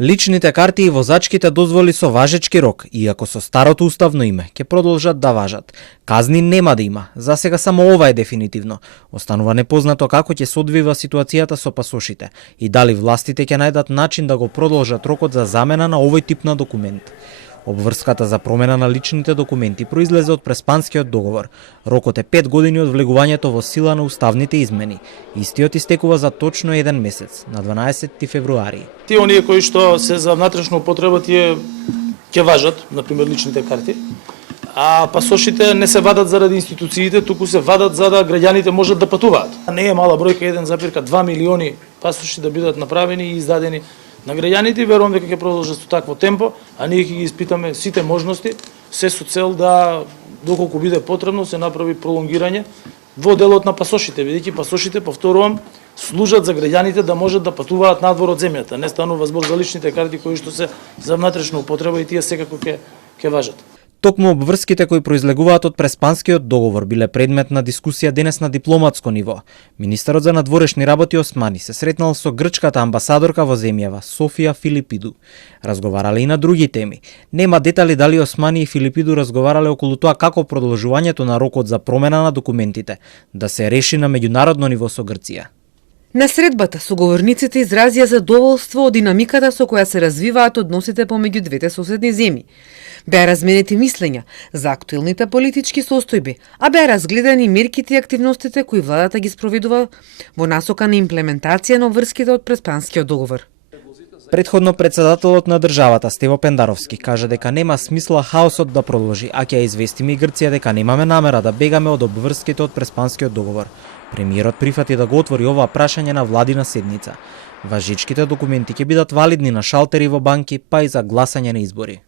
Личните карти и возачките дозволи со важечки рок, иако со старото уставно име, ќе продолжат да важат. Казни нема да има, за сега само ова е дефинитивно. Останува непознато како ќе се одвива ситуацијата со пасошите и дали властите ќе најдат начин да го продолжат рокот за замена на овој тип на документ. Обврската за промена на личните документи произлезе од Преспанскиот договор. Рокот е 5 години од влегувањето во сила на уставните измени. Истиот истекува за точно 1 месец, на 12 февруари. Тие оние кои што се за внатрешна употреба, тие ќе важат, например личните карти, а пасошите не се вадат заради институциите, туку се вадат за да граѓаните можат да патуваат. Не е мала бројка, 1,2 милиони пасоши да бидат направени и издадени на граѓаните, верувам дека ќе продолжат со такво темпо, а ние ќе ги испитаме сите можности, се со цел да, доколку биде потребно, се направи пролонгирање во делот на пасошите, бидејќи пасошите, повторувам, служат за граѓаните да можат да патуваат надвор од земјата. Не станува збор за личните карти кои што се за внатрешна употреба и тие секако ќе важат. Токму обврските кои произлегуваат од Преспанскиот договор биле предмет на дискусија денес на дипломатско ниво. Министерот за надворешни работи Османи се сретнал со грчката амбасадорка во земјава Софија Филипиду. Разговарале и на други теми. Нема детали дали Османи и Филипиду разговарале околу тоа како продолжувањето на рокот за промена на документите да се реши на меѓународно ниво со Грција. На средбата соговорниците изразија задоволство од динамиката со која се развиваат односите помеѓу двете соседни земји. Беа разменети мислења за актуелните политички состојби, а беа разгледани мерките и активностите кои владата ги спроведува во насока на имплементација на обврските од Преспанскиот договор. Предходно председателот на државата Стево Пендаровски кажа дека нема смисла хаосот да продолжи, а ќе известиме и Грција дека немаме намера да бегаме од обврските од Преспанскиот договор. Премиерот прифати да го отвори ова прашање на владина седница. Важичките документи ќе бидат валидни на шалтери во банки, па и за гласање на избори.